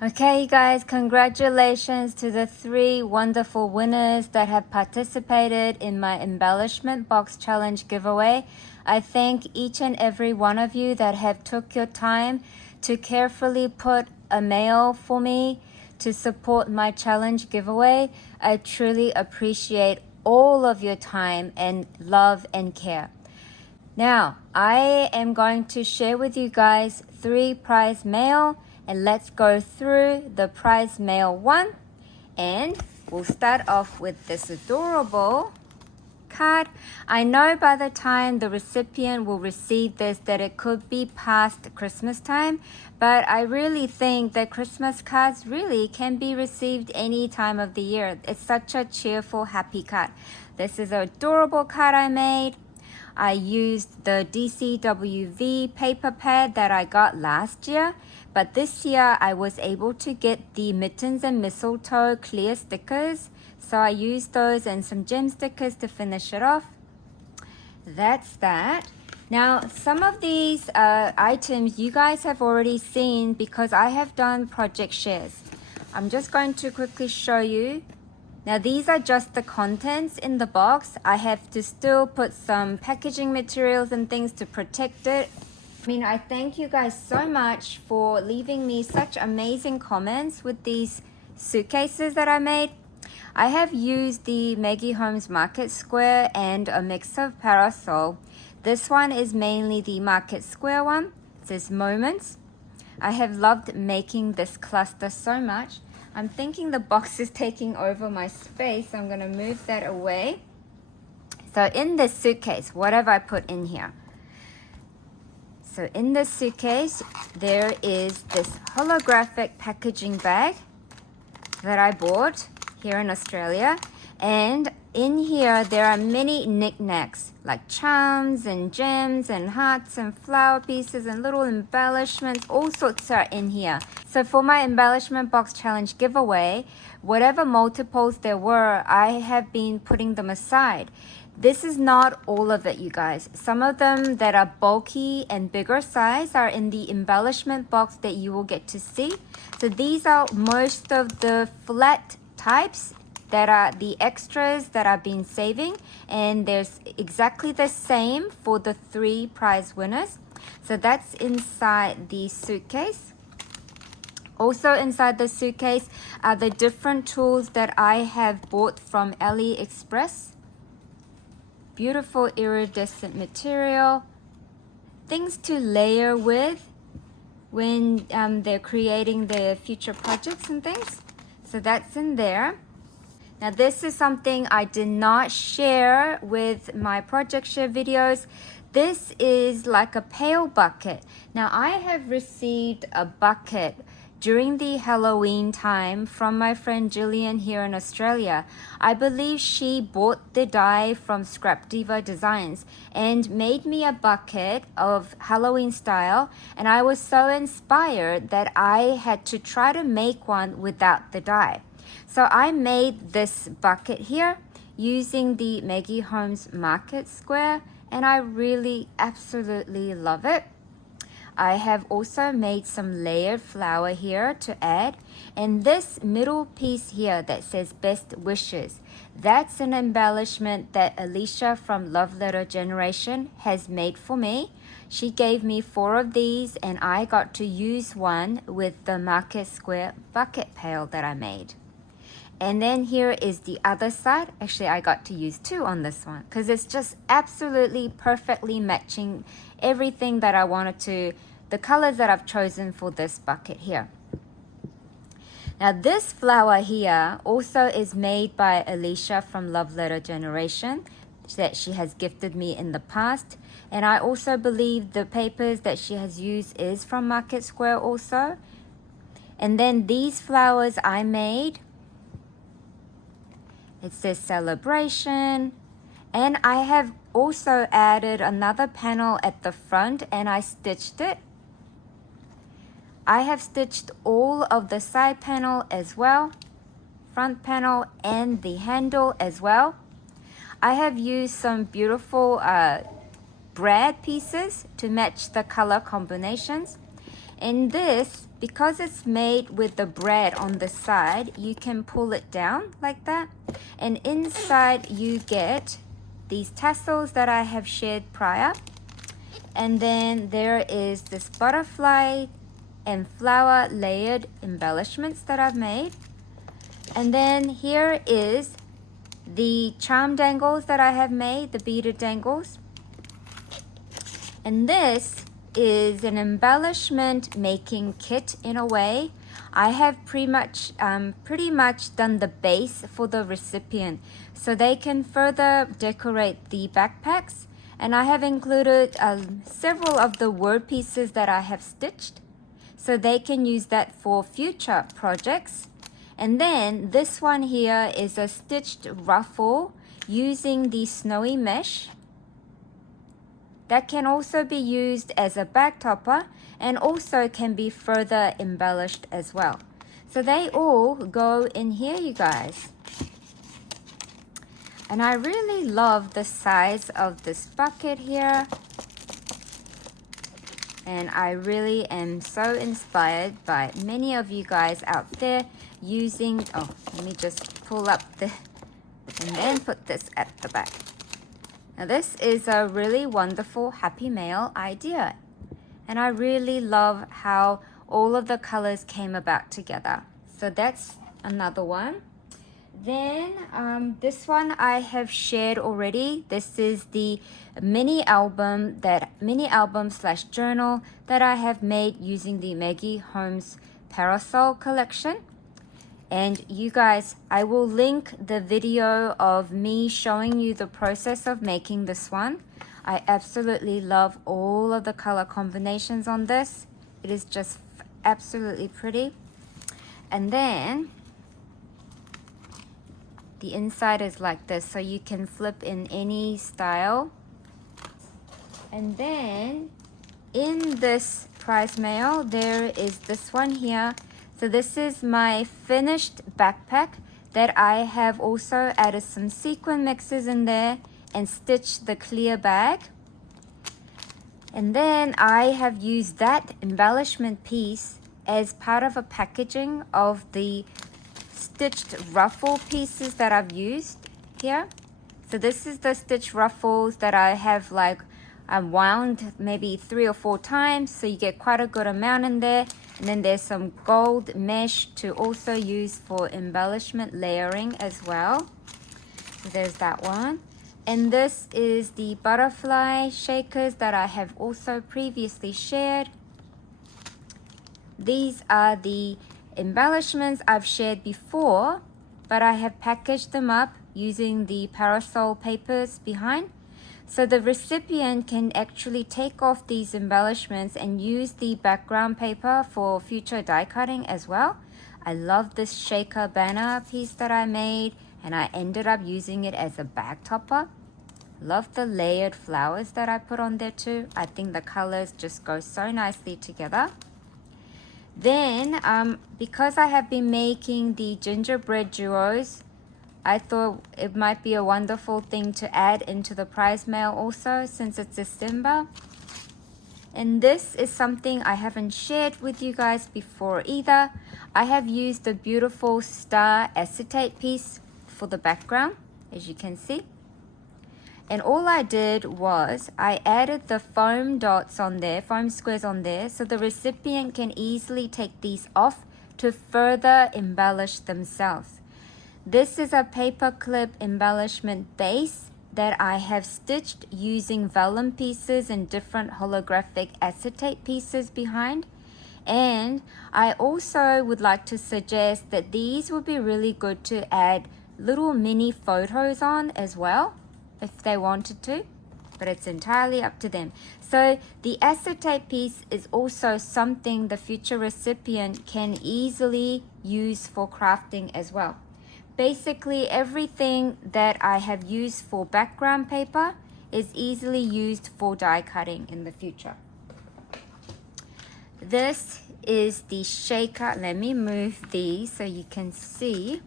Okay, guys, congratulations to the 3 wonderful winners that have participated in my embellishment box challenge giveaway. I thank each and every one of you that have took your time to carefully put a mail for me to support my challenge giveaway. I truly appreciate all of your time and love and care. Now, I am going to share with you guys 3 prize mail, and let's go through the prize mail 1. And we'll start off with this adorable card. I know by the time the recipient will receive this that it could be past Christmas time, but I really think that Christmas cards really can be received any time of the year. It's such a cheerful, happy card. This is an adorable card I made. I used the DCWV paper pad that I got last year, but this year I was able to get the mittens and mistletoe clear stickers, so I used those and some gem stickers to finish it off. That's that. Now, some of these items you guys have already seen because I have done project shares. I'm just going to quickly show you. Now these are just the contents in the box. I have to still put some packaging materials and things to protect it. I thank you guys so much for leaving me such amazing comments with these suitcases that I made. I have used the Maggie Holmes Market Square and a mix of Parasol. This one is mainly the Market Square one. It says Moments. I have loved making this cluster so much. I'm thinking the box is taking over my space. I'm going to move that away. So in this suitcase, what have I put in here? So in this suitcase, there is this holographic packaging bag that I bought here in Australia. And in here, there are many knickknacks like charms and gems and hearts and flower pieces and little embellishments. All sorts are in here. So for my embellishment box challenge giveaway, whatever multiples there were, I have been putting them aside. This is not all of it, you guys. Some of them that are bulky and bigger size are in the embellishment box that you will get to see. So these are most of the flat types that are the extras that I've been saving, and there's exactly the same for the 3 prize winners. So that's inside the suitcase. Also inside the suitcase are the different tools that I have bought from AliExpress. Beautiful iridescent material, things to layer with when they're creating their future projects and things. So that's in there. Now this is something I did not share with my project share videos. This is like a pail bucket. Now I have received a bucket during the Halloween time from my friend Jillian here in Australia. I believe she bought the dye from Scrap Diva Designs and made me a bucket of Halloween style, and I was so inspired that I had to try to make one without the dye. So I made this bucket here using the Maggie Holmes Market Square, and I really absolutely love it. I have also made some layered flower here to add, and this middle piece here that says Best Wishes, that's an embellishment that Alicia from Love Letter Generation has made for me. She gave me 4 of these, and I got to use one with the Market Square bucket pail that I made. And then here is the other side. Actually, I got to use 2 on this one because it's just absolutely perfectly matching everything that I wanted to, the colors that I've chosen for this bucket here. Now this flower here also is made by Alicia from Love Letter Generation that she has gifted me in the past. And I also believe the papers that she has used is from Market Square also. And then these flowers I made. It says Celebration, and I have also added another panel at the front and I stitched it. I have stitched all of the side panel as well, front panel and the handle as well. I have used some beautiful brad pieces to match the color combinations. And this, because it's made with the bread on the side, you can pull it down like that. And inside you get these tassels that I have shared prior. And then there is this butterfly and flower layered embellishments that I've made. And then here is the charm dangles that I have made, the beaded dangles. And this is an embellishment making kit in a way. I have pretty much done the base for the recipient so they can further decorate the backpacks. And I have included several of the word pieces that I have stitched so they can use that for future projects. And then this one here is a stitched ruffle using the snowy mesh. That can also be used as a bag topper and also can be further embellished as well. So they all go in here, you guys. And I really love the size of this bucket here. And I really am so inspired by many of you guys out there using, oh, let me just pull up the, and then put this at the back. Now this is a really wonderful Happy Mail idea. And I really love how all of the colors came about together. So that's another one. Then this one I have shared already. This is the mini album slash journal that I have made using the Maggie Holmes Parasol collection. And you guys, I will link the video of me showing you the process of making this one. I absolutely love all of the color combinations on this. It is just absolutely pretty. And then the inside is like this, so you can flip in any style. And then in this prize mail, there is this one here. So this is my finished backpack that I have also added some sequin mixes in there and stitched the clear bag. And then I have used that embellishment piece as part of a packaging of the stitched ruffle pieces that I've used here. So this is the stitched ruffles that I have wound maybe 3 or 4 times, so you get quite a good amount in there. And then there's some gold mesh to also use for embellishment layering as well. So there's that one. And this is the butterfly shakers that I have also previously shared. These are the embellishments I've shared before, but I have packaged them up using the parasol papers behind. So the recipient can actually take off these embellishments and use the background paper for future die cutting as well. I love this shaker banner piece that I made, and I ended up using it as a bag topper. Love the layered flowers that I put on there too. I think the colors just go so nicely together. Then, because I have been making the gingerbread duos, I thought it might be a wonderful thing to add into the prize mail also, since it's December. And this is something I haven't shared with you guys before either. I have used the beautiful star acetate piece for the background, as you can see. And all I did was I added the foam dots on there, foam squares on there, so the recipient can easily take these off to further embellish themselves. This is a paperclip embellishment base that I have stitched using vellum pieces and different holographic acetate pieces behind. And I also would like to suggest that these would be really good to add little mini photos on as well, if they wanted to, but it's entirely up to them. So the acetate piece is also something the future recipient can easily use for crafting as well. Basically, everything that I have used for background paper is easily used for die cutting in the future. This is the shaker. Let me move these so you can see.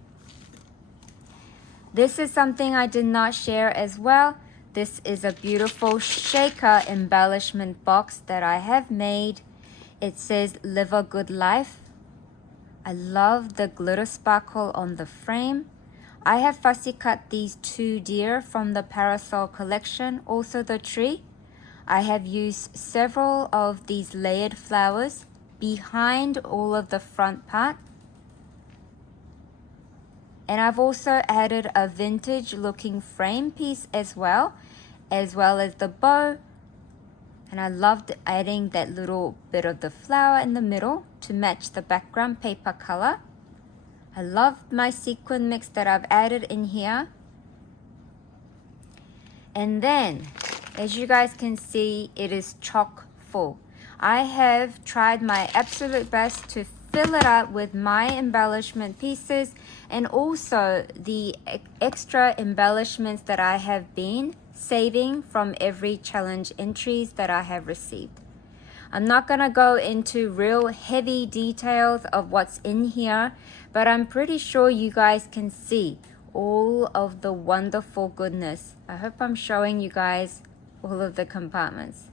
This is something I did not share as well. This is a beautiful shaker embellishment box that I have made It says live a good life. I love the glitter sparkle on the frame. I have fussy cut these two deer from the Parasol collection, also the tree. I have used several of these layered flowers behind all of the front part. And I've also added a vintage looking frame piece as well as the bow. And I loved adding that little bit of the flower in the middle to match the background paper color. I love my sequin mix that I've added in here. And then, as you guys can see, it is chock full. I have tried my absolute best to fill it up with my embellishment pieces and also the extra embellishments that I have been saving from every challenge entries that I have received. I'm not gonna go into real heavy details of what's in here, but I'm pretty sure you guys can see all of the wonderful goodness. I hope I'm showing you guys all of the compartments.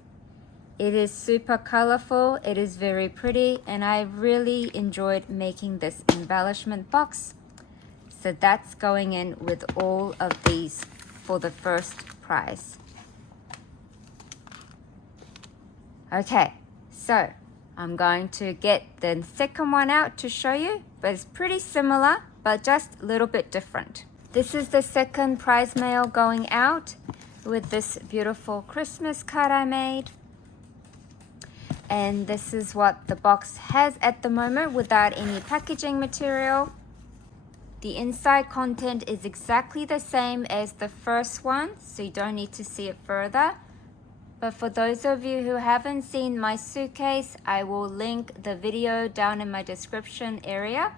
It is super colorful, it is very pretty, and I really enjoyed making this embellishment box. So that's going in with all of these for the first prize. Okay, so I'm going to get the second one out to show you, but it's pretty similar, but just a little bit different. This is the second prize mail going out with this beautiful Christmas card I made. And this is what the box has at the moment without any packaging material. The inside content is exactly the same as the first one, so you don't need to see it further. But for those of you who haven't seen my suitcase, I will link the video down in my description area.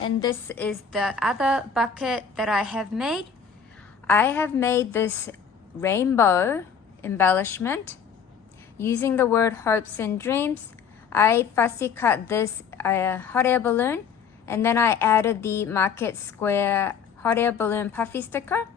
And this is the other bucket that I have made. I have made this rainbow embellishment using the word hopes and dreams. I fussy cut this hot air balloon, and then I added the Market Square hot air balloon puffy sticker.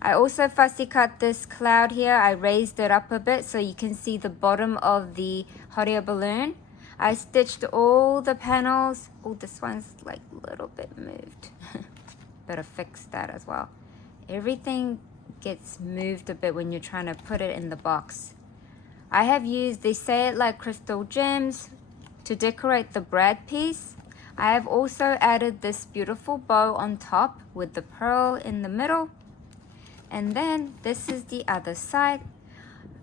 I also fussy cut this cloud here. I raised it up a bit so you can see the bottom of the hot air balloon. I stitched all the panels. Oh, this one's like a little bit moved. Better fix that as well. Everything gets moved a bit when you're trying to put it in the box. I have used the Say It Like Crystal gems to decorate the brad piece. I have also added this beautiful bow on top with the pearl in the middle. And then this is the other side.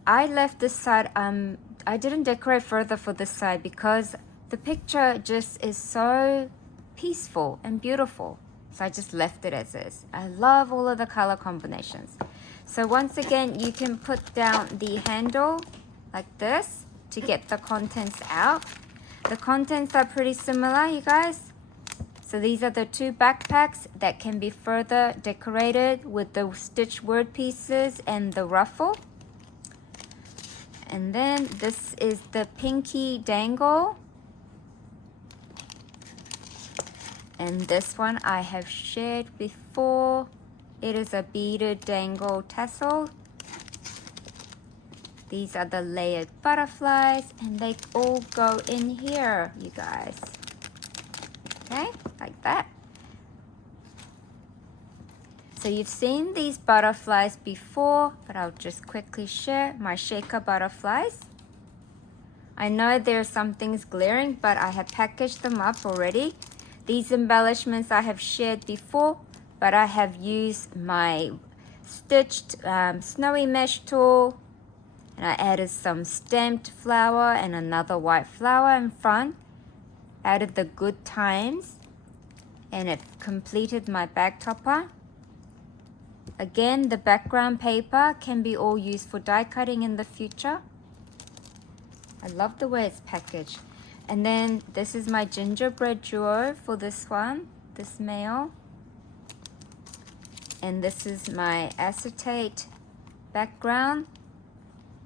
I left this side, I didn't decorate further for this side because the picture just is so peaceful and beautiful. So I just left it as is. I love all of the color combinations. So once again, you can put down the handle like this to get the contents out. The contents are pretty similar, you guys. So these are the two backpacks that can be further decorated with the stitched word pieces and the ruffle. And then this is the pinky dangle. And this one I have shared before. It is a beaded dangle tassel. These are the layered butterflies, and they all go in here, you guys. Okay, like that. So you've seen these butterflies before, but I'll just quickly share my shaker butterflies. I know there are some things glaring, but I have packaged them up already. These embellishments I have shared before, but I have used my stitched snowy mesh tool, and I added some stamped flower and another white flower in front. Added the good times, and it completed my bag topper. Again, the background paper can be all used for die cutting in the future. I love the way it's packaged. And then this is my gingerbread duo for this one, this mail. And this is my acetate background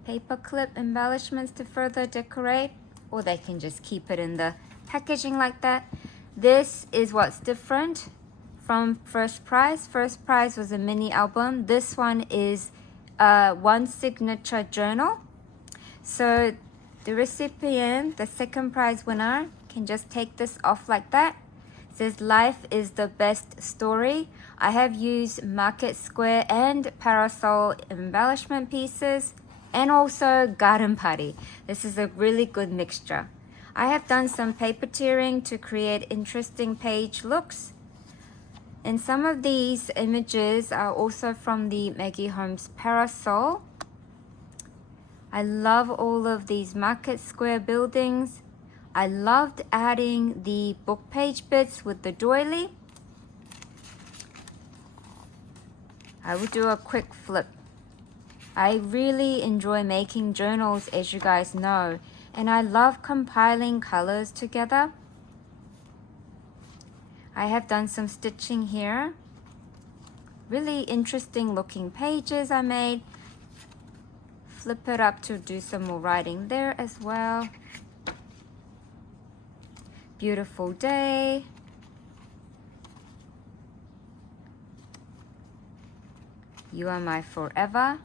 paper clip embellishments to further decorate, or they can just keep it in the packaging like that. This is what's different from first prize. First prize was a mini album. This one is one signature journal. So The recipient, the second prize winner, can just take this off like that. It says, life is the best story. I have used market square and parasol embellishment pieces and also garden party. This is a really good mixture. I have done some paper tiering to create interesting page looks. And some of these images are also from the Maggie Holmes Parasol. I love all of these market square buildings. I loved adding the book page bits with the doily. I will do a quick flip. I really enjoy making journals, as you guys know, and I love compiling colors together. I have done some stitching here. Really interesting looking pages I made. Flip it up to do some more writing there as well. Beautiful day. You are my forever.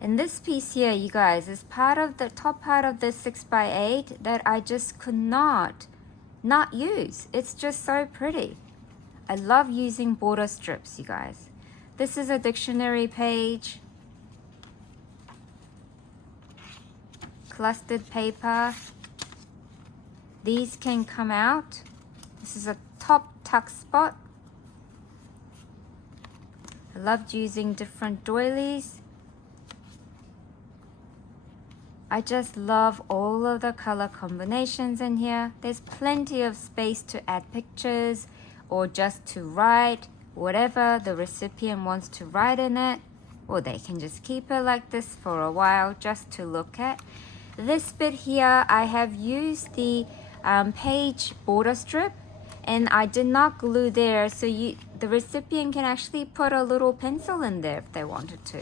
And this piece here, you guys, is part of the top part of the 6x8 that I just could not use. It's just so pretty. I love using border strips, you guys. This is a dictionary page. Clustered paper. These can come out. This is a top tuck spot. I loved using different doilies. I just love all of the color combinations in here. There's plenty of space to add pictures or just to write whatever the recipient wants to write in it, or they can just keep it like this for a while just to look at. This bit here, I have used the page border strip, and I did not glue there, so the recipient can actually put a little pencil in there if they wanted to,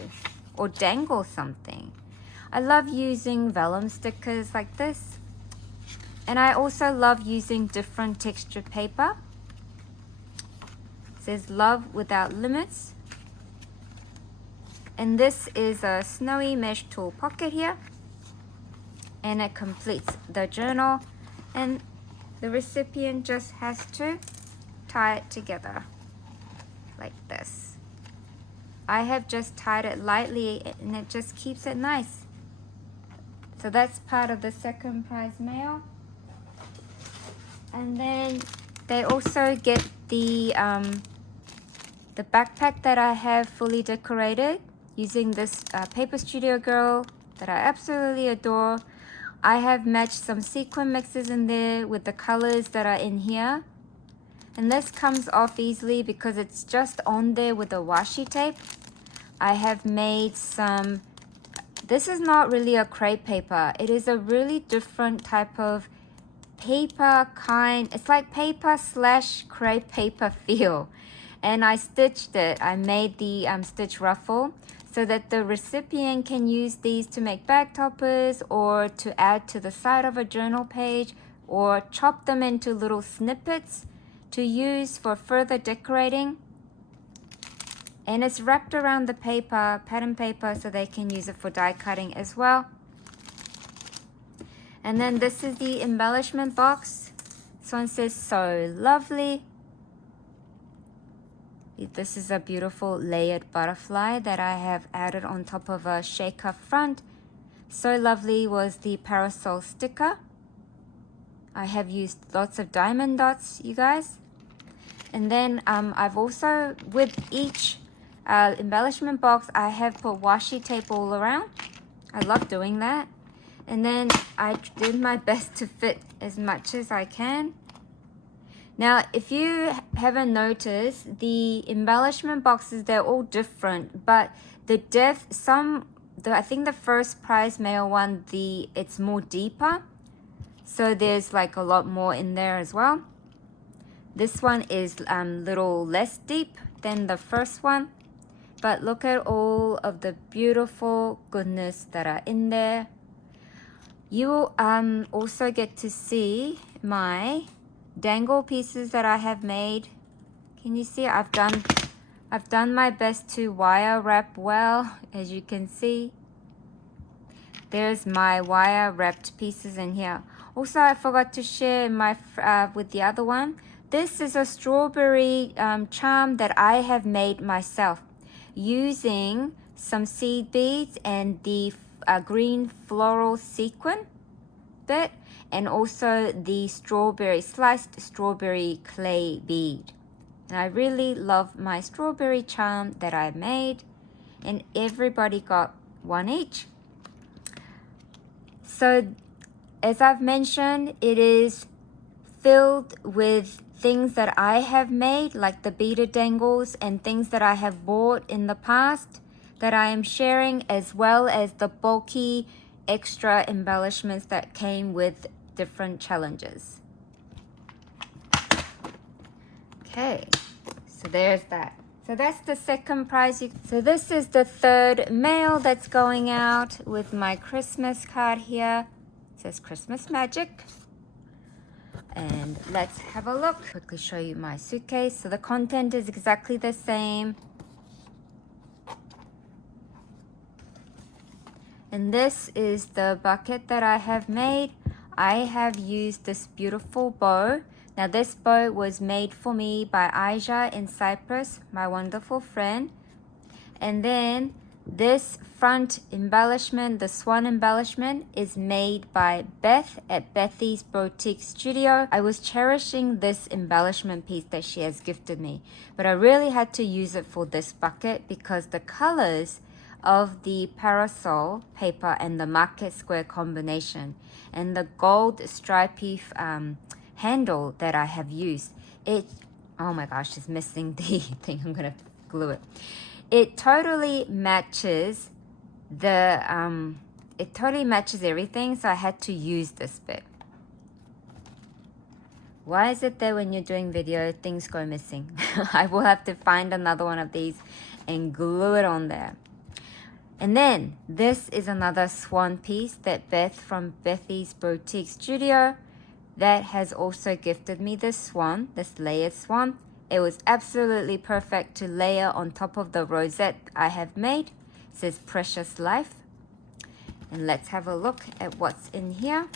or dangle something. I love using vellum stickers like this, and I also love using different textured paper. It says love without limits, and this is a snowy mesh tool pocket here, and it completes the journal, and the recipient just has to tie it together like this. I have just tied it lightly and it just keeps it nice. So that's part of the second prize mail. And then they also get the backpack that I have fully decorated using this Paper Studio Girl that I absolutely adore. I have matched some sequin mixes in there with the colors that are in here. And this comes off easily because it's just on there with the washi tape. I have made some, this is not really a crepe paper. It is a really different type of paper kind. It's like paper / crepe paper feel. And I stitched it. I made the stitch ruffle so that the recipient can use these to make bag toppers or to add to the side of a journal page or chop them into little snippets to use for further decorating. And it's wrapped around the paper, pattern paper, so they can use it for die cutting as well. And then this is the embellishment box. This one says so lovely. This is a beautiful layered butterfly that I have added on top of a shaker front. So lovely was the parasol sticker. I have used lots of diamond dots, you guys. And then I've also, with each embellishment box, I have put washi tape all around. I love doing that. And then I did my best to fit as much as I can. Now, if you haven't noticed, the embellishment boxes, they're all different, but the depth, I think the first prize mail one, it's more deeper. So there's like a lot more in there as well. This one is little less deep than the first one. But look at all of the beautiful goodness that are in there. You also get to see my dangle pieces that I have made. Can you see? I've done I've done my best to wire wrap well, as you can see. There's my wire wrapped pieces in here. Also, I forgot to share my with the other one. This is a strawberry charm that I have made myself using some seed beads and the green floral sequin bit, and also the sliced strawberry clay bead. And I really love my strawberry charm that I made, and everybody got one each. So as I've mentioned, it is filled with things that I have made, like the beaded dangles and things that I have bought in the past that I am sharing, as well as the bulky extra embellishments that came with different challenges. Okay, so there's that. So that's the second prize. So this is the third mail that's going out with my Christmas card here. It says Christmas Magic. And let's have a look. Quickly show you my suitcase. So the content is exactly the same. And this is the bucket that I have made. I have used this beautiful bow. Now this bow was made for me by Aisha in Cyprus, my wonderful friend. And then this front embellishment, the swan embellishment, is made by Beth at Bethy's Boutique Studio. I was cherishing this embellishment piece that she has gifted me, but I really had to use it for this bucket because the colors of the parasol paper and the market square combination and the gold stripy handle that I have used, oh my gosh, it's missing the thing. I'm gonna have to glue it. It totally matches everything, so I had to use this bit. Why is it that when you're doing video things go missing? I will have to find another one of these and glue it on there. And then this is another swan piece that Beth from Bethy's Boutique Studio that has also gifted me this swan, this layered swan. It was absolutely perfect to layer on top of the rosette I have made. It says Precious Life. And let's have a look at what's in here.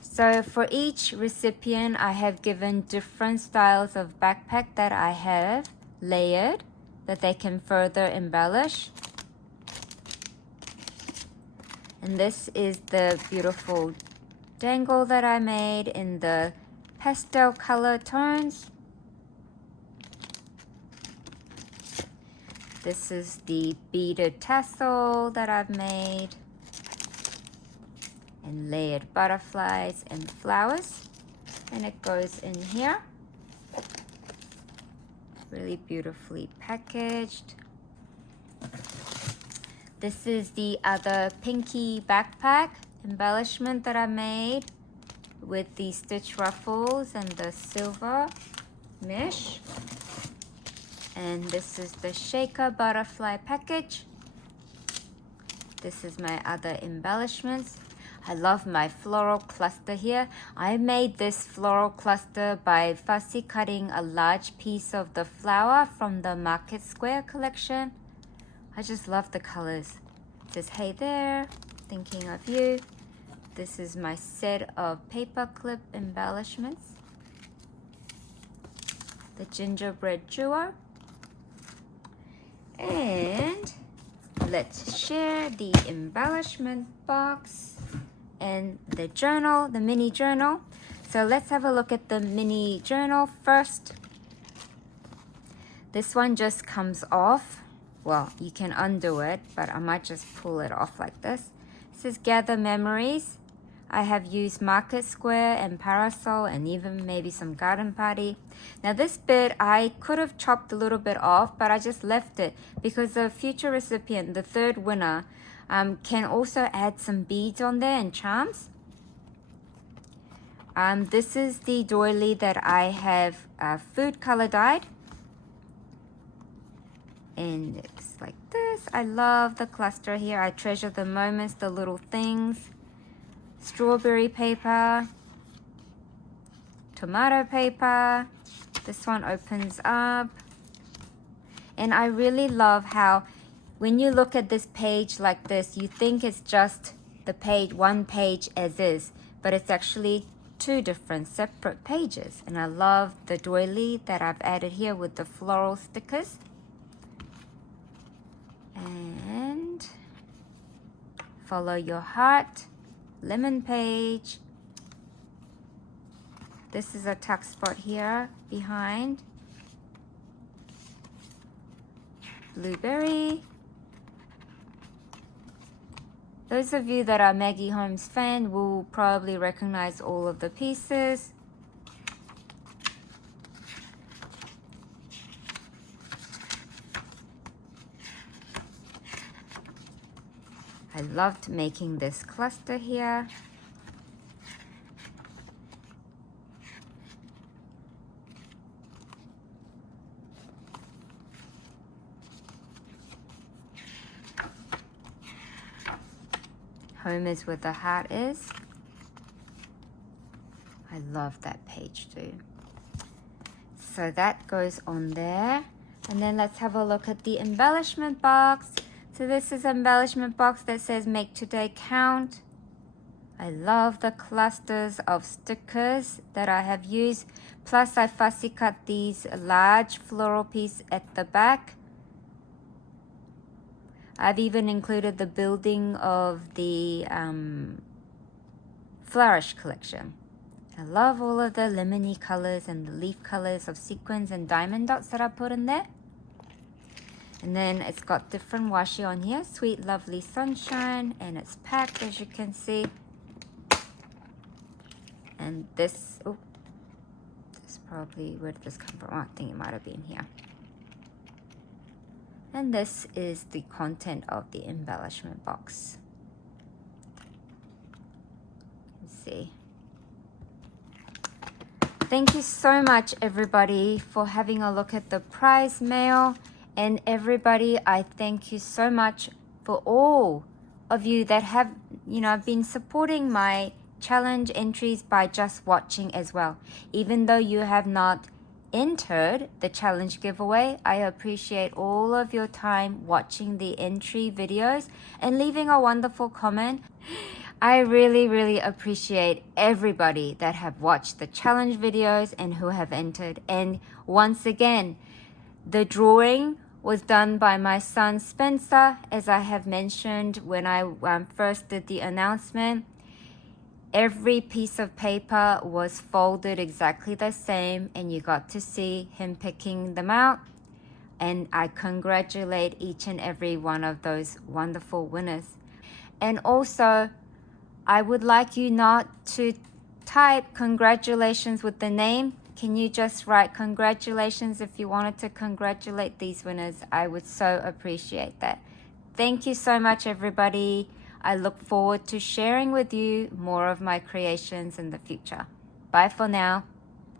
So for each recipient, I have given different styles of backpack that I have layered that they can further embellish. And this is the beautiful dangle that I made in the pastel color tones. This is the beaded tassel that I've made, and layered butterflies and flowers, and it goes in here, really beautifully packaged. This is the other pinky backpack embellishment that I made with the stitch ruffles and the silver mesh. And this is the shaker butterfly package. This is my other embellishments. I love my floral cluster here. I made this floral cluster by fussy cutting a large piece of the flower from the Market Square collection. I just love the colors. It says, hey there, thinking of you. This is my set of paper clip embellishments. The gingerbread duo. And let's share the embellishment box and the journal, the mini journal. So let's have a look at the mini journal first. This one just comes off. Well, you can undo it, but I might just pull it off like this. This is Gather Memories. I have used Market Square and Parasol and even maybe some Garden Party. Now this bit I could have chopped a little bit off, but I just left it because the future recipient, the third winner, can also add some beads on there and charms. This is the doily that I have food color dyed. And it's like this. I love the cluster here. I treasure the moments, the little things. Strawberry paper. tomato paper. This one opens up. And I really love how when you look at this page like this, you think it's just the page, one page as is, but it's actually two different separate pages. And I love the doily that I've added here with the floral stickers. And follow your heart, lemon page. This is a tuck spot here behind. Blueberry. Those of you that are Maggie Holmes fan will probably recognize all of the pieces. I loved making this cluster here. Home is where the heart is. I love that page too. So that goes on there. And then let's have a look at the embellishment box. So this is an embellishment box that says make today count. I love the clusters of stickers that I have used. Plus I fussy cut these large floral piece at the back. I've even included the building of the Flourish collection. I love all of the lemony colors and the leaf colors of sequins and diamond dots that I put in there. And then it's got different washi on here. Sweet Lovely Sunshine. And it's packed, as you can see. And this, oh, this probably, where did this come from? Oh, I think it might have been here. And this is the content of the embellishment box. Let's see. Thank you so much, everybody, for having a look at the prize mail. And everybody, I thank you so much for all of you that have, been supporting my challenge entries by just watching as well. Even though you have not entered the challenge giveaway, I appreciate all of your time watching the entry videos and leaving a wonderful comment. I really, really appreciate everybody that have watched the challenge videos and who have entered. And once again, the drawing was done by my son Spencer, as I have mentioned when I first did the announcement. Every piece of paper was folded exactly the same, and you got to see him picking them out. And I congratulate each and every one of those wonderful winners. And also, I would like you not to type congratulations with the name. Can you just write congratulations if you wanted to congratulate these winners? I would so appreciate that. Thank you so much, everybody. I look forward to sharing with you more of my creations in the future. Bye for now.